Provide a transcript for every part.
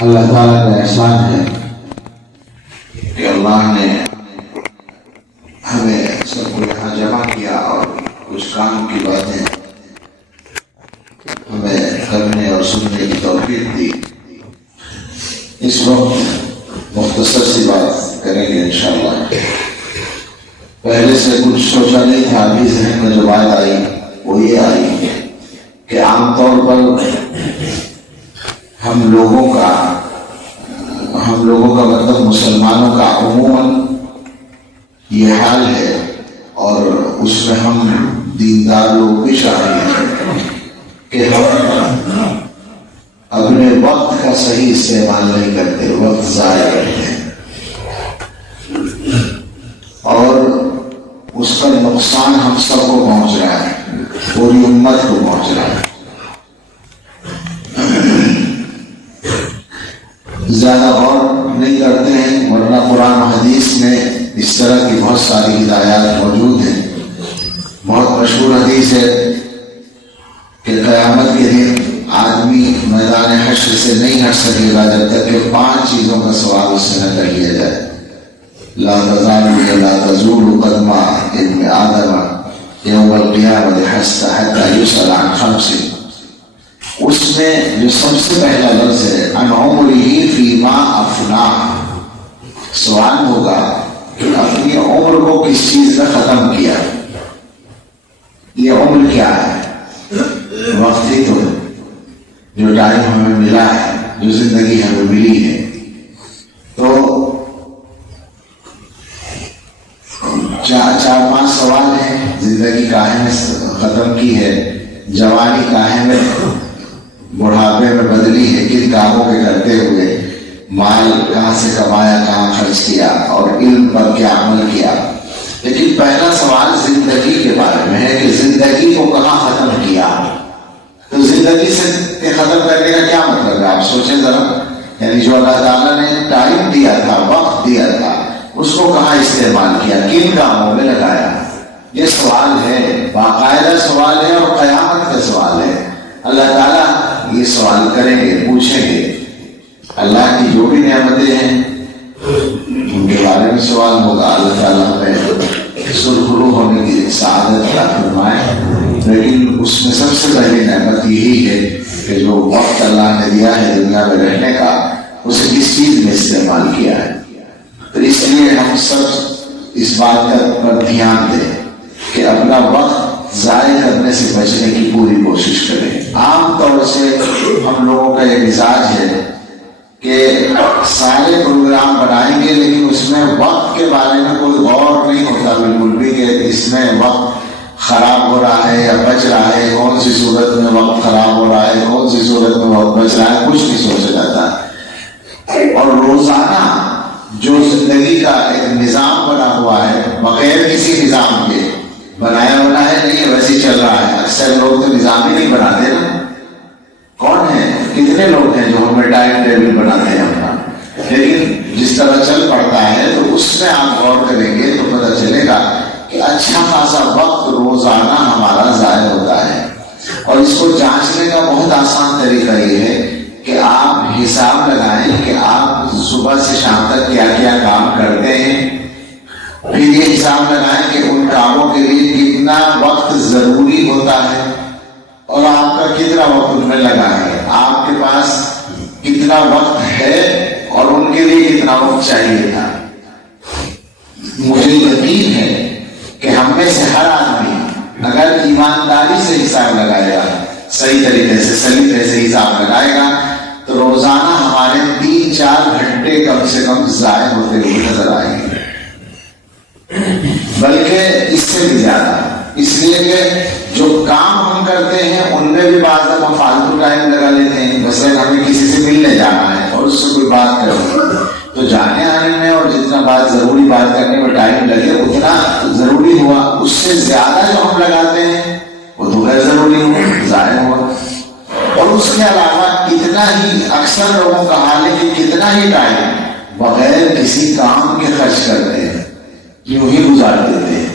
اللہ تعالیٰ کا احسان ہے کہ اللہ نے ہمیں سب کو یہاں جمع کیا اور کچھ کام کی باتیں ہمیں کرنے اور سننے کی توفیق دی۔ اس وقت مختصر سی بات کریں گے انشاءاللہ۔ پہلے سے کچھ سوچا نہیں تھا، ابھی ذہن میں جو بات آئی وہ یہ آئی کہ عام طور پر ہم لوگوں کا مطلب مسلمانوں کا عموماً یہ حال ہے، اور اس میں ہم دیندار لوگ بھی شامل ہیں کہ ہم اپنے وقت کا صحیح استعمال نہیں کرتے، وقت ضائع کرتے ہیں، اور اس کا نقصان ہم سب کو پہنچ رہا ہے، پوری امت کو پہنچ رہا ہے۔ زیادہ غور نہیں کرتے ہیں، ورنہ قرآن و حدیث میں اس طرح کی بہت ساری ہدایات موجود ہیں۔ بہت مشہور حدیث ہے کہ قیامت کے دن آدمی میدان حشر سے نہیں ہٹ سکے گا جب تک کہ 5 چیزوں کا سوال اس سے نہ کر لیا جائے۔ لا تزول قدم ابن آدم یوم القیامۃ حتی یسأل عن 5۔ اس میں جو سب سے پہلا لفظ ہے عن عمرہ فیما افناہ، سوال ہوگا کہ اپنی عمر کو کس چیز میں ختم کیا۔ یہ عمر کیا ہے؟ وقت ہی تو جو ٹائم ہمیں ملا ہے، جو زندگی ہمیں ملی ہے۔ تو 4-5 سوال ہیں۔ زندگی کاہے میں ختم کی ہے، جوانی کاہے میں بڑھاپے میں بدلی ہے، کن کاموں کے کرتے ہوئے، مال کہاں سے کمایا، کہاں خرچ کیا، اور علم پر کیا عمل کیا۔ لیکن پہلا سوال زندگی کے بارے میں ہے کہ زندگی کو کہاں ختم کیا۔ تو زندگی سے ختم کرنے کا کیا مطلب ہے؟ آپ سوچیں ذرا، یعنی جو اللہ تعالیٰ نے ٹائم دیا تھا، وقت دیا تھا، اس کو کہاں استعمال کیا، کن کاموں میں لگایا؟ یہ سوال ہے، باقاعدہ سوال ہے، اور قیامت کا سوال ہے۔ اللہ تعالیٰ یہ سوال کریں گے، پوچھیں گے۔ اللہ کی جو بھی نعمتیں ہیں ان کے بارے میں سوال ہوگا۔ اللہ تعالیٰ ہمیں سرخرو ہونے کی سعادت عطا فرمائے۔ لیکن اس میں سب سے پہلی نعمت یہی ہے کہ جو وقت اللہ نے دیا ہے دنیا میں رہنے کا، اسے کس چیز میں استعمال کیا ہے۔ تو اس لیے ہم سب اس بات پر دھیان دیں کہ اپنا وقت ضائع کرنے سے بچنے کی پوری کوشش کریں۔ عام طور سے ہم لوگوں کا یہ مزاج ہے کہ سارے پروگرام بنائیں گے، لیکن اس میں وقت کے بارے میں کوئی غور نہیں ہوتا بالکل بھی کہ اس میں وقت خراب ہو رہا ہے یا بچ رہا ہے، کون سی صورت میں وقت خراب ہو رہا ہے، کون سی صورت میں وقت بچ رہا ہے، کچھ نہیں سوچا جاتا۔ اور روزانہ جو زندگی کا ایک نظام بنا ہوا ہے، بغیر کسی نظام کے بنایا ہونا ہے، نہیں ویسے ہی چل رہا ہے۔ اکثر لوگ تو نظام ہی نہیں بناتے نا۔ کون ہیں، کتنے لوگ ہیں جو ہمیں ٹائم ٹیبل بناتے ہیں اپنا، لیکن جس طرح چل پڑتا ہے تو اس میں آپ غور کریں گے تو پتہ چلے گا کہ اچھا خاصا وقت روزانہ ہمارا ضائع ہوتا ہے۔ اور اس کو جانچنے کا بہت آسان طریقہ یہ ہے کہ آپ حساب لگائیں کہ آپ صبح سے شام تک کیا کیا کام کرتے ہیں، پھر یہ حساب لگائیں کہ ان کاموں کے لیے کتنا وقت ضروری ہوتا ہے اور آپ کا کتنا وقت ان میں لگا ہے، آپ کے پاس کتنا وقت ہے اور ان کے لیے کتنا وقت چاہیے تھا۔ مجھے یقین ہے کہ ہم میں سے ہر آدمی اگر ایمانداری سے حساب لگائے گا، صحیح طریقے سے سلیقے سے حساب لگائے گا، تو روزانہ ہمارے 3-4 گھنٹے کم سے کم ضائع ہوتے ہوئے نظر آئیں گے، بلکہ اس سے بھی زیادہ۔ اس لیے کہ جو کام ہم کرتے ہیں ان میں بھی بعض دفعہ فالتو ٹائم لگا لیتے ہیں۔ مثلاً ہمیں کسی سے ملنے جانا ہے اور اس سے کوئی بات کرو تو جانے آنے میں اور جتنا بات ضروری بات کرنے میں ٹائم لگے اتنا ضروری ہوا، اس سے زیادہ جو ہم لگاتے ہیں وہ تو غیر ضروری ہوا، ضائع ہوا۔ اور اس کے علاوہ کتنا ہی اکثر لوگوں کا حال ہے کہ کتنا ہی ٹائم بغیر کسی کام کے خرچ کرتے ہیں، یوں ہی گزار دیتے ہیں۔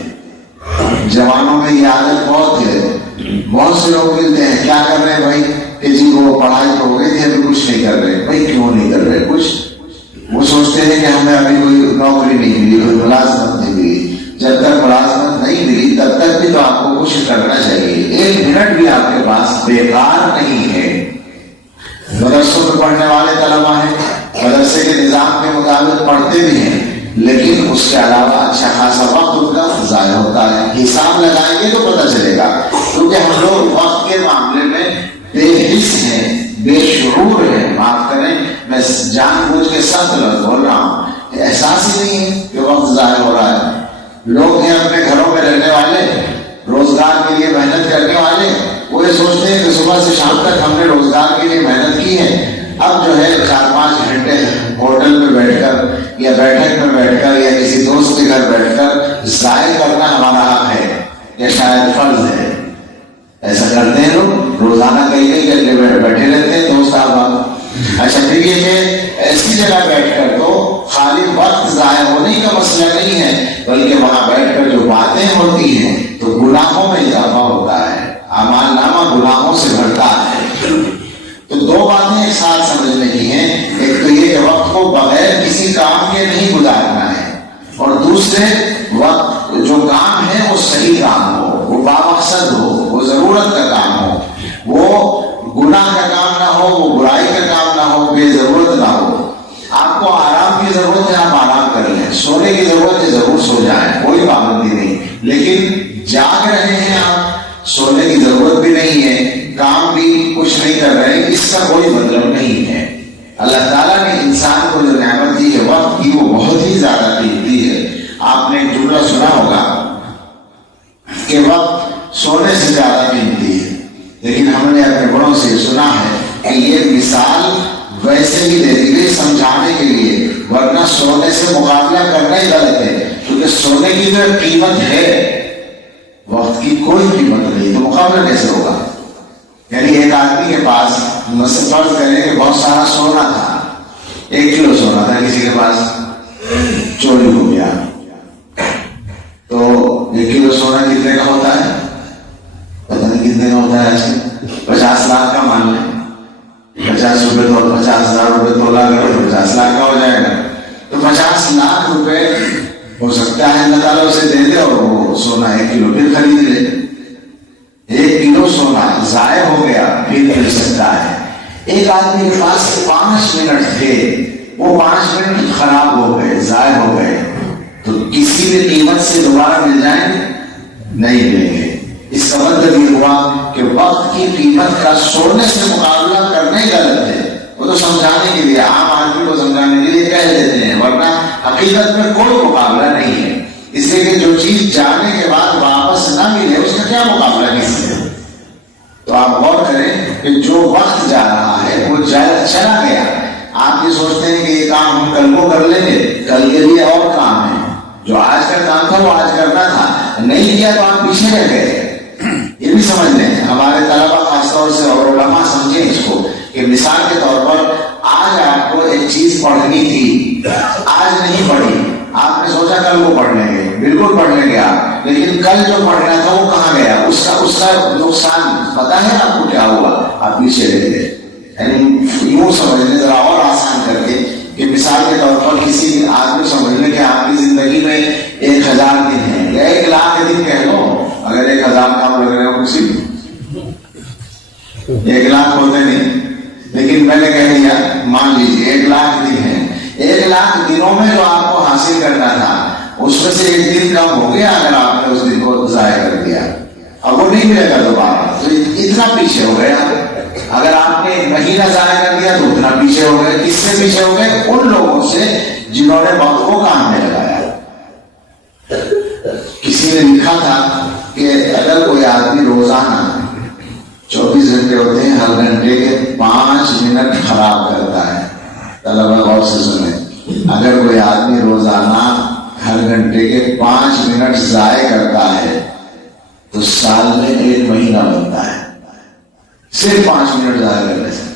جوانوں میں یہ عادت بہت ہے، بہت سے لوگ ملتے ہیں، کیا کر رہے ہیں بھائی، کہ جی وہ پڑھائی تو ہو گئی تھی ابھی کچھ نہیں کر رہے۔ بھائی کیوں نہیں کر ہمیں ابھی کوئی نوکری نہیں ملی, کوئی ملازمت نہیں ملی. جب تک ملازمت نہیں ملی تب تک بھی تو آپ کو کچھ کرنا چاہیے. ایک منٹ بھی آپ کے پاس بیکار نہیں ہے. مدرسوں میں پڑھنے والے طلبا ہیں, مدرسے کے نظام کے مطابق پڑھتے بھی ہیں, لیکن اس کے علاوہ اچھا خاصا وقت ان کا ضائع ہوتا ہے. حساب لگائیں گے تو پتہ چلے گا, کیونکہ ہم لوگ وقت کے معاملے میں بے حس ہیں, بے شعور ہیں. معاف کریں, میں جان بوجھ کے سخت لفظ بول رہا ہوں. احساس ہی نہیں ہے کہ وقت ضائع ہو رہا ہے. لوگ ہیں اپنے گھروں میں رہنے والے, روزگار کے لیے محنت کرنے والے, وہ یہ سوچتے ہیں کہ صبح سے شام تک ہم نے روزگار کے لیے محنت کی ہے, اب جو ہے 4-5 گھنٹے ہوٹل میں بیٹھ کر یا بیٹھک میں بیٹھ کر یا کسی دوست کے گھر بیٹھ کر ضائع کرنا ہمارا حق ہے یا شاید فرض ہے. ایسا کرتے ہیں لوگ, روزانہ کئی گھنٹے بیٹھے رہتے ہیں دوست احباب. اچھا پھر یہ کہ ایسی جگہ بیٹھ کر تو خالی وقت ضائع ہونے کا مسئلہ نہیں ہے, بلکہ وہاں بیٹھ کر جو باتیں ہوتی ہیں تو گناہوں میں اضافہ ہوتا ہے, اعمال نامہ گناہوں سے بھرتا ہے. تو دو باتیں ایک ساتھ سمجھنے کی ہیں. ایک تو یہ کہ وقت کو بغیر کسی کام کے نہیں گزارنا ہے, اور دوسرے وقت جو کام ہے وہ صحیح کام ہو, وہ بامقصد ہو, وہ ضرورت کا کام ہو, وہ گناہ کا کام نہ ہو, وہ برائی کا کام نہ ہو, بے ضرورت نہ ہو. آپ کو آرام کی ضرورت ہے, آپ آرام کر لیں. سونے کی ضرورت ہے, ضرور سو جائیں, کوئی پابندی نہیں. لیکن جاگ رہے ہیں آپ, سونے کی ضرورت بھی نہیں ہے, کام بھی کچھ نہیں کر رہے ہیں, اس کا کوئی مطلب نہیں ہے. اللہ تعالیٰ نے انسان کو جو نعمت دی ہے وقت کی, وہ بہت ہی زیادہ قیمتی ہے. آپ نے ایک جملہ سنا ہوگا کہ وقت سونے سے زیادہ قیمتی ہے, لیکن ہم نے اپنے بڑوں سے سنا ہے کہ یہ مثال ویسے ہی دے دی گئی سمجھانے کے لیے, ورنہ سونے سے مقابلہ کرنا ہی غلط ہے. کیونکہ سونے کی جو قیمت ہے, وقت کی کوئی قیمت نہیں, تو مقابلہ کیسے ہوگا؟ یعنی ایک آدمی کے پاس فرض کریں کہ بہت سارا سونا تھا, 1 کلو سونا تھا, کسی کے پاس چوری ہو گیا. تو 1 کلو سونا کتنے کا ہوتا ہے؟ پتہ نہیں کتنے کا ہوتا ہے. ایسے 50 لاکھ کا مان لیں, 50,000 روپے تولا کرو تو 50 لاکھ کا ہو جائے گا. تو 50 لاکھ روپے ہو سکتا ہے اللہ تعالیٰ اسے دے دے اور وہ سونا 1 کلو پھر خرید لے. 1 کلو سونا ضائع ہو گیا, پھر مل سکتا ہے. ایک آدمی کے پاس 5 منٹ تھے, وہ 5 منٹ خراب ہو گئے, ضائع ہو گئے, تو کسی بھی قیمت سے دوبارہ مل جائیں گے؟ نہیں ملیں گے. اس کا مطلب یہ ہوا کہ وقت کی قیمت کا سونے سے مقابلہ کرنا ہی غلط ہے. وہ تو سمجھانے کے لیے, عام آدمی کو سمجھانے کے لیے کہہ دیتے ہیں, ورنہ حقیقت میں کوئی مقابلہ نہیں ہے. اس لیے کہ جو چیز جانے کے بعد واپس نہ ملے اس کا کیا مقابلہ کسی سے؟ تو آپ غور کریں کہ جو وقت جا رہا ہے وہ چلا گیا. آپ یہ سوچتے ہیں کہ یہ کام ہم کل کو کر لیں گے, کل کے لیے اور کام ہے. جو آج کا کام تھا وہ آج کرنا تھا, نہیں کیا تو آپ پیچھے رہ گئے. یہ بھی سمجھ لیں, ہمارے طلبا خاص طور سے اور علماء سمجھیں اس کو کہ مثال کے طور پر آج آپ کو ایک چیز پڑھنی تھی, آج نہیں پڑھی, آپ نے سوچا کل کو پڑھ لیں گے, بالکل پڑھ لیں گے آپ, لیکن کل جو پڑھنا تھا وہ کہاں گیا؟ اس کا نقصان پتا ہے آپ کو کیا ہوا؟ آپ پیچھے رہ گئے. یعنی یوں سمجھ لیں ذرا اور آسان کر کے کہ مثال کے طور پر کسی آدمی سمجھ لیں کہ آپ کی زندگی میں 1000 دن ہیں یا 1,00,000 دن کہہ لو, اگر 1000 کام لگ رہے ہو کسی 1,00,000 ہوتے نہیں, لیکن میں نے کہہ دیا مان لیجیے 1,00,000 دن ہیں. 1,00,000 دنوں میں جو آپ کو حاصل کرنا تھا اس میں سے 1 دن کم ہو گیا اگر آپ نے اس دن کو ضائع کر دیا, اب وہ نہیں ملے گا دوبارہ, تو اتنا پیچھے ہو گئے آپ. اگر آپ نے مہینہ ضائع کر دیا تو اتنا پیچھے ہو گئے. کس سے پیچھے ہو گئے؟ ان لوگوں سے جنہوں نے وقت کو کام میں لگایا. کسی نے لکھا تھا کہ اگر کوئی آدمی روزانہ 24 گھنٹے ہوتے ہیں, ہر گھنٹے کے 5 منٹ خراب کرتا ہے. طلبا غور سے سنیں, اگر کوئی آدمی روزانہ ہر گھنٹے کے 5 منٹ ضائع کرتا ہے تو سال میں 1 مہینہ بنتا ہے, صرف 5 منٹ ضائع کرنے سے.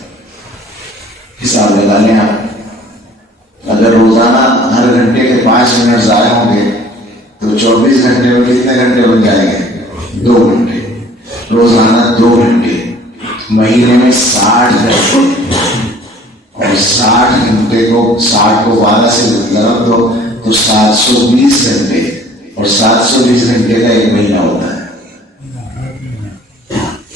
حساب لگا لیں آپ, اگر روزانہ ہر گھنٹے کے 5 منٹ ضائع ہوں گے تو 24 گھنٹے میں کتنے گھنٹے بن جائیں گے؟ 2 گھنٹے. روزانہ 2 گھنٹے, مہینے میں 60 گھنٹے, اور 60 گھنٹے کو 60 کو 12 سے ضرب دو تو 720 گھنٹے، اور 720 گھنٹے کا 1 مہینہ ہوتا ہے.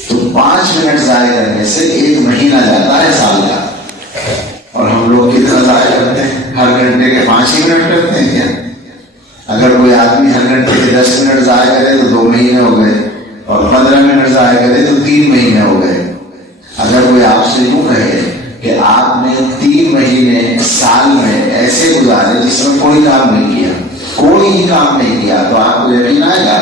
تو 5 منٹ ضائع کرنے سے 1 مہینہ جاتا ہے سال کا. اور ہم لوگ کتنا ضائع کرتے ہیں؟ ہر گھنٹے کے 5 ہی منٹ کرتے ہیں کیا؟ اگر کوئی آدمی ہر گھنٹے کے 10 منٹ ضائع کرے تو 2 مہینے ہو گئے، اور 15 منٹ ضائع کرے تو 3 مہینے ہو گئے. اگر کوئی آپ سے یوں کہے کہ آپ نے 3 مہینے سال میں ایسے گزارے جس میں کوئی کام نہیں کیا، کوئی ہی کام نہیں کیا، تو آپ کو یقین آئے گا؟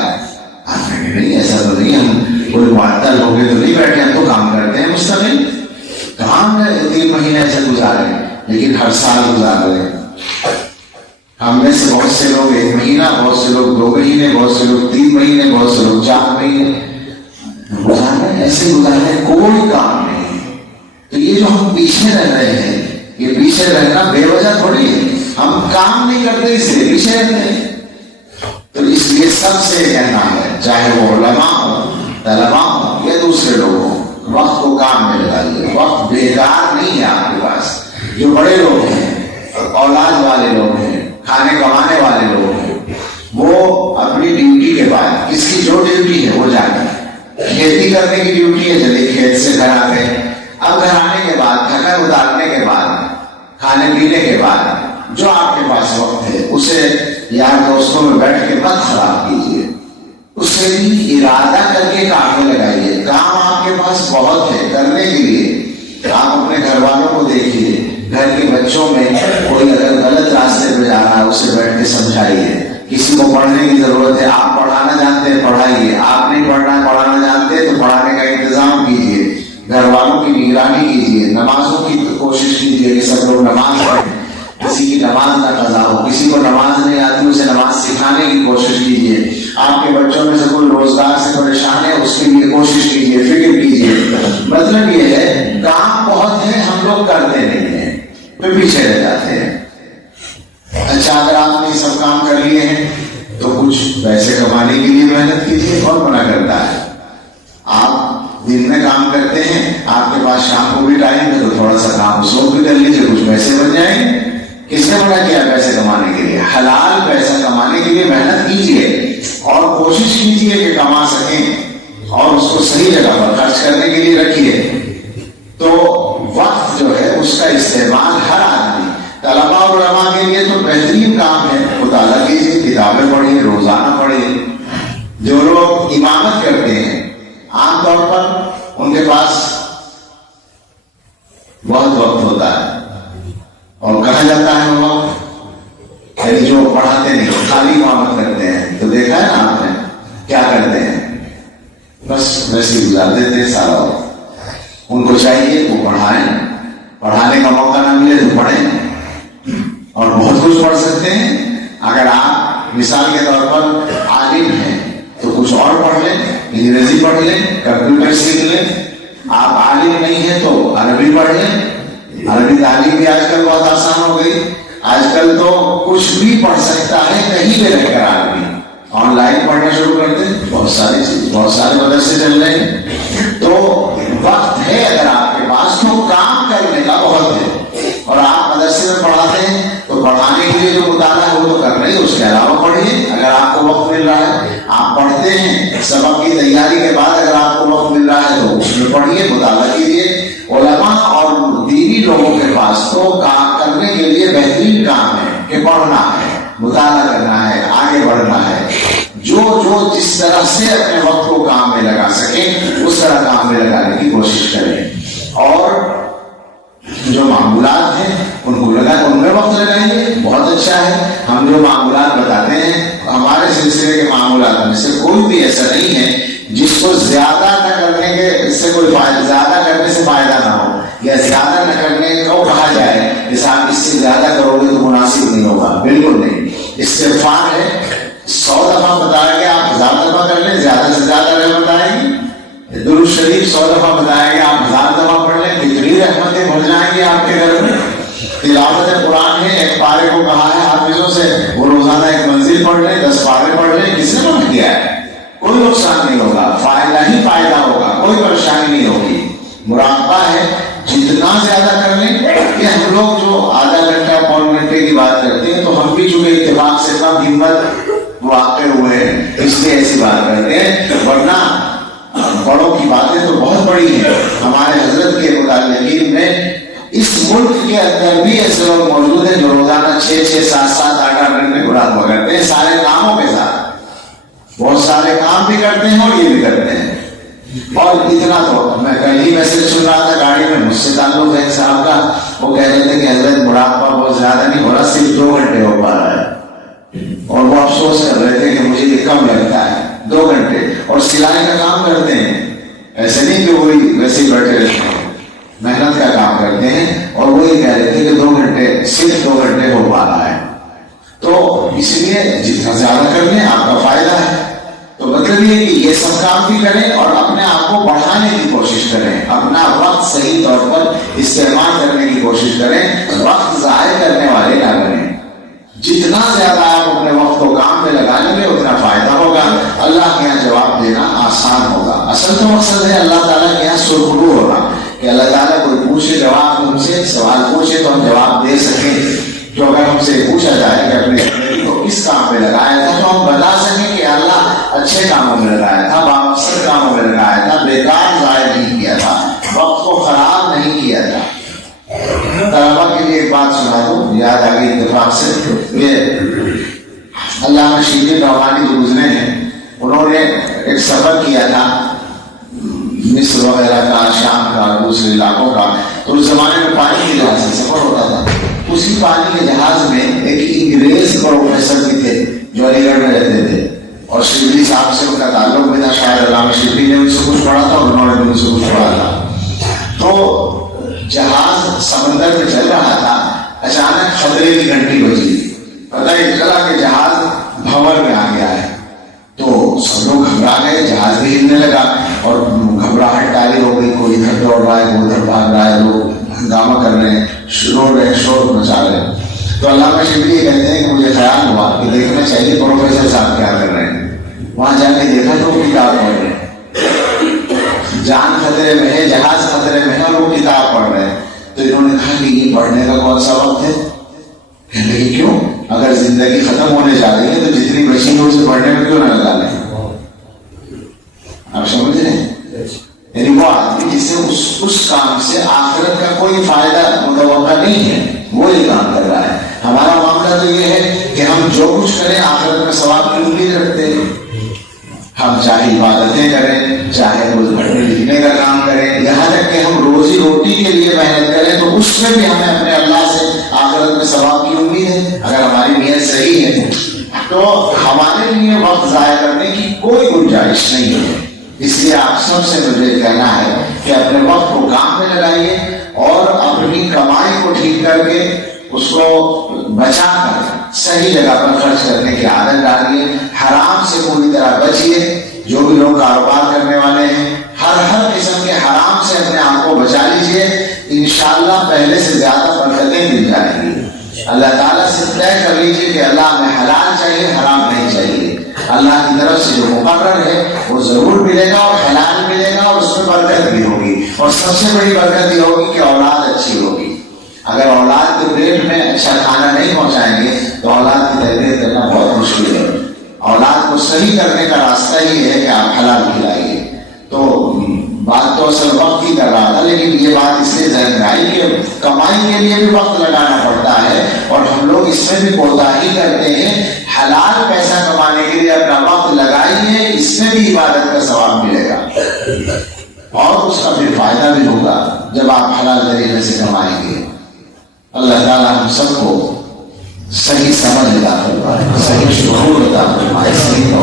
آپ کہیں نہیں ایسا تو نہیں، ہم کوئی معطل ہو گئے تو نہیں بیٹھے، ہم تو کام کرتے ہیں مستقل. کام ہے 3 مہینے ایسے گزارے لیکن ہر سال گزار رہے. ہم میں سے بہت سے لوگ 1 مہینہ، بہت سے لوگ 2 مہینے، بہت سے لوگ 3 مہینے، بہت سے لوگ 4 مہینے گزارے. ایسے گزارے کوئی کام نہیں. تو یہ جو ہم پیچھے رہ رہے ہیں، یہ پیچھے رہنا بے وجہ تھوڑی ہے. ہم کام نہیں کرتے اس لیے پیچھے رہتے ہیں. تو اس لیے سب سے کہنا ہے، چاہے وہ علماء ہو، طلباء ہو یا دوسرے لوگ ہوں، وقت کو کام میں لگائیے. وقت بیکار نہیں ہے آپ کے پاس. جو بڑے لوگ ہیں، اولاد والے لوگ ہیں، کھانے کمانے والے لوگ ہیں، وہ اپنی ڈیوٹی کے بعد، اس کی جو ڈیوٹی ہے وہ جانے. کھیتی کرنے کی ڈیوٹی ہے، چلے کھیت سے گھر آ گئے. اب گھر آنے کے بعد، تھکن اتارنے کے بعد، کھانے پینے کے بعد جو آپ کے پاس وقت ہے اسے یار دوستوں میں بیٹھ کے مت خراب کیجیے. اسے بھی ارادہ کر کے کام میں لگائیے. کام آپ کے پاس بہت ہے کرنے کے لیے. آپ اپنے گھر والوں کو دیکھیے، گھر کے بچوں میں کوئی اگر غلط راستے پہ جا رہا ہے اسے بیٹھ کے سمجھائیے. کسی کو پڑھنے کی ضرورت ہے، آپ پڑھانا جانتے ہیں پڑھائیے. آپ نہیں پڑھانا جانتے تو پڑھانے کا انتظام کیجیے. گھر والوں کی نگرانی کیجیے. نمازوں کی کوشش کیجیے کہ سب لوگ نماز پڑھیں، کسی کی نماز نہ قضا ہو. کسی کو نماز نہیں آتی اسے نماز سکھانے کی کوشش کیجیے. آپ کے بچوں میں سے کوئی روزگار سے پریشان ہے اس کے لیے کوشش کیجیے، فکر کیجیے. مطلب یہ ہے کام بہت ہے، ہم لوگ کرتے نہیں ہیں، پھر پیچھے رہ جاتے ہیں. اچھا اگر آپ نے سب کام کر لیے ہیں تو کچھ پیسے کمانے کے لیے محنت کیجیے. کون منع کرتا ہے؟ آپ دن میں کام کرتے ہیں، آپ کے پاس شام کو بھی ٹائم ہے تو تھوڑا سا کام اس وقت بھی کر لیجیے، کچھ پیسے بن جائیں گے. کس نے منع کیا پیسے کمانے کے لیے؟ حلال پیسہ کمانے کے لیے محنت کیجیے اور کوشش کیجیے کہ کما سکیں، اور اس کو صحیح جگہ پر خرچ کرنے کے لیے رکھیے. تو وقت جو ہے اس کا استعمال ہر آدمی، طلباء اور علماء کے لیے تو بہترین کام ہے. مطالعہ کیجیے، کتابیں پڑھیے، روزانہ پڑھیے. جو لوگ امامت کرتے ہیں عام طور پر ان کے پاس بہت وقت ہوتا ہے، اور کہا جاتا ہے وہ وقت، یعنی جو پڑھاتے نہیں خالی امامت کرتے ہیں. تو دیکھا ہے نا آپ نے کیا کرتے ہیں؟ بس ویسے ہی گزار دیتے ہیں سارا وقت. ان کو چاہیے وہ پڑھائیں، پڑھانے کا موقع نہ ملے تو پڑھیں، اور بہت کچھ پڑھ سکتے ہیں. اگر آپ مثال کے طور پر عالم ہیں تو کچھ اور پڑھ لیں، انگریزی پڑھ لیں، کمپیوٹر سیکھ لیں. آپ عالم نہیں ہیں تو عربی پڑھ لیں. عربی تعلیم بھی آج کل بہت آسان ہو گئی. آج کل تو کچھ بھی پڑھ سکتا ہے کہیں پہ رہ کر. آدمی آن لائن پڑھنا شروع کرتے ہیں، بہت ساری چیز، بہت سارے مدرسے چل رہے ہیں. تو وقت ہے اگر آپ کے پاس تو کام کرنے کا بہت ہے. اور آپ مدرسے میں پڑھاتے ہیں تو پڑھانے کے لیے جو مطالعہ ہے وہ تو کرنا ہی، اس کے علاوہ پڑھیے. اگر آپ کو وقت مل رہا ہے، آپ پڑھتے ہیں، سبق کی تیاری کے بعد اگر آپ کو وقت مل رہا ہے تو اس میں پڑھیے، مطالعہ کیجیے. علماء اور دینی لوگوں کے پاس تو کام کرنے کے لیے بہترین کام ہے کہ پڑھنا ہے، مطالعہ کرنا ہے، آگے بڑھنا ہے. جو جس طرح سے اپنے وقت کو کام میں لگا سکیں اس طرح کام میں لگانے کی کوشش کریں. اور جو معمولات ہیں ان میں وقت لگائیے. بہت اچھا ہے. ہم جو معمولات بتاتے ہیں ہمارے سلسلے کے معمولات میں سے کوئی بھی ایسا نہیں ہے جس کو زیادہ نہ کرنے کے سے کوئی فائدہ، زیادہ کرنے سے فائدہ نہ ہو، یا زیادہ نہ کرنے کو کہا جائے کہ آپ اس سے زیادہ کرو گے تو مناسب نہیں ہوگا. بالکل نہیں. استغفار ہے، 100 دفعہ بتایا گیا آپ 1000 دفعہ کر لیں، زیادہ سے زیادہ رحمت آئے گی. درود شریف 100 دفعہ بتایا گیا آپ 1000 دفعہ پڑھ لیں، کتنی رحمتیں بھر جائیں گی آپ کے گھر میں. تلاوت قرآن ہے، ایک پارے کو کہا ہے حافظوں سے وہ روزانہ ایک منزل پڑھ لیں، 10 پارے پڑھ لیں. کس نے منع کیا ہے؟ کوئی نقصان نہیں ہوگا، فائدہ ہی فائدہ ہوگا، کوئی پریشانی نہیں ہوگی. مراقبہ ہے جتنا زیادہ کر لیں. کہ ہم لوگ جو آدھا گھنٹہ پون گھنٹے کی بات کرتے ہیں تو ہم بھی چونکہ اتفاق سے کم ہمت واقع ہوئے ہیں اس لیے ایسی بات کرتے ہیں، ورنہ بڑوں کی باتیں تو بہت بڑی ہیں. ہمارے حضرت کے متعلقین میں اس ملک کے اندر بھی ایسے لوگ موجود ہیں جو روزانہ 6-6 7-7 8-8 گھنٹے مراقبہ کرتے ہیں سارے کاموں کے ساتھ. بہت سارے کام بھی کرتے ہیں اور یہ بھی کرتے ہیں. اور اتنا تو میں کل ہی میسج سن رہا تھا گاڑی میں، مجھ سے تعلق ہے ایک صاحب کا، وہ کہہ رہے تھے کہ حضرت مراقبہ بہت زیادہ نہیں ہو رہا، صرف 2 گھنٹے ہو پا رہا ہے. اور وہ افسوس کر رہے تھے کہ مجھے یہ کم لگتا ہے 2 گھنٹے. اور سلائی کا کام کرتے ہیں، ایسے نہیں کہ وہی ویسے ہی بیٹھے رہتے ہیں، محنت کا کام کرتے ہیں. اور وہی کہہ رہے تھے کہ 2 گھنٹے صرف 2 گھنٹے ہو پا رہا ہے. تو اس لیے جتنا زیادہ کر لیں آپ کا فائدہ ہے. تو مطلب یہ کہ یہ سب کام بھی کریں اور اپنے آپ کو بڑھانے کی کوشش کریں، اپنا وقت صحیح طور پر استعمال کرنے کی کوشش کریں، وقت ضائع کرنے والے نہ بنیں. جتنا زیادہ آپ اپنے وقت کو کام میں لگا لیں گے اتنا فائدہ ہوگا. اللہ کے یہاں جواب دینا آسان ہوگا. اصل تو مقصد ہے اللہ تعالیٰ کے یہاں سرخرو ہوگا کہ اللہ تعالیٰ کوئی پوچھے جواب ہم سے سوال پوچھے تو ہم جواب دے سکیں. جو اگر ہم سے پوچھا جائے کہ اپنی زندگی کو کس کام میں لگایا تھا تو ہم بتا سکیں کہ اللہ اچھے کاموں میں لگایا تھا، بامقصد کاموں میں لگایا تھا، بیکار ضائع نہیں کیا تھا، وقت کو خراب نہیں کیا تھا. طلبا کے لیے ایک بات سنا دوں، یاد آ گئی اتفاق سے. یہ علامہ شبلی روحانی جو گزرے ہیں انہوں نے ایک سفر کیا تھا مصر وغیرہ کا، شام کا، دوسرے علاقوں کا. تو اس زمانے میں پانی کے جہاز سے سفر ہوتا تھا. اسی پانی کے جہاز میں ایک انگریز پروفیسر بھی تھے جو علی گڑھ میں رہتے تھے اور شبلی صاحب سے ان کا تعلق بھی تھا. شاید علامہ شبلی نے ان سے کچھ پڑھا تھا اور انہوں نے بھی ان سے کچھ پڑھا تھا. تو جہاز سمندر میں چل رہا تھا، اچانک خطرے کی گھنٹی بجی. پتہ ہی چلا کہ جہاز بھنور میں آ گیا ہے. تو سب لوگ گھبرا گئے، جہاز بھی ہلنے لگا اور گھبراہٹ ٹاری ہو گئی. کوئی ادھر دوڑ رہا ہے، کوئی ادھر بھاگ رہا ہے، لوگ ہنگامہ کر رہے ہیں، شور مچا رہے ہیں. تو علامہ شبلی یہ کہتے ہیں کہ مجھے خیال ہوا کہ دیکھنا چاہیے پروفیسر صاحب کیا کر رہے ہیں. وہاں جا کے دیکھا تو وہ کتاب پڑھ رہے ہیں. جان خطرے میں ہے، جہاز خطرے میں ہے اور وہ کتاب پڑھ رہے ہیں. تو انہوں نے کہا کہ یہ پڑھنے کا کون سا وقت ہے؟ کہنے لگے کیوں؟ اگر زندگی ختم ہونے جا رہی ہے تو جتنی بچی ہے اسے پڑھنے میں کیوں نہ لگا لیں؟ آپ سمجھ رہے ہیں؟ یعنی وہ آدمی جس سے اس کام سے آخرت کا کوئی فائدہ متوقع نہیں ہے وہ یہ کام کر رہا ہے. ہمارا معاملہ تو یہ ہے کہ ہم جو کچھ کریں آخرت میں ثواب کی امید رکھتے ہیں. ہم چاہے عبادتیں کریں، چاہے روز پڑھنے لکھنے کا کام کریں، یہاں تک کہ ہم روزی روٹی کے لیے محنت کریں تو اس میں بھی ہمیں اپنے اللہ سے آخرت میں ثواب کی امید ہے. اگر ہماری نیت صحیح ہے تو ہمارے لیے وقت ضائع کرنے کی کوئی گنجائش نہیں ہے. اس لیے آپ سب سے مجھے کہنا ہے کہ اپنے وقت کو کام میں لگائیے اور اپنی کمائی کو ٹھیک کر کے اس کو بچا کر صحیح جگہ پر خرچ کرنے کی عادت ڈالیے. حرام سے پوری طرح بچیے. جو بھی لوگ کاروبار کرنے والے ہیں ہر قسم کے حرام سے اپنے آپ کو بچا لیجیے. انشاءاللہ پہلے سے زیادہ برکتیں مل جائیں گی. اللہ تعالیٰ سے طے کر لیجیے کہ اللہ ہمیں حلال چاہیے، حرام نہیں چاہیے. اللہ کی طرف سے جو مقرر ہے وہ ضرور ملے گا اور حلال ملے گا اور اس میں برکت بھی ہوگی. اور سب سے بڑی برکت یہ ہوگی کہ اولاد اچھی ہوگی. اگر اولاد کے پیٹ میں اچھا کھانا نہیں پہنچائیں گے تو اولاد کی تربیت کرنا بہت مشکل ہے. اولاد کو صحیح کرنے کا راستہ ہی ہے کہ آپ حلال کھلائیے. تو بات تو اصل وقت کی کر رہا تھا، لیکن یہ بات اس لیے ذہن میں آئی کہ کمائی کے لیے بھی وقت لگانا پڑتا ہے اور ہم لوگ اس میں بھی کوتاہی کرتے ہیں. حلال پیسہ کمانے کے لیے اپنا وقت لگائیے، اس میں بھی عبادت کا ثواب ملے گا اور اس کا پھر فائدہ بھی ہوگا جب آپ حلال طریقے سے کمائیں گے. اللہ تعالیٰ ہم سب کو صحیح سمجھ عطا فرمائے، صحیح شعور عطا فرمائے، صحیح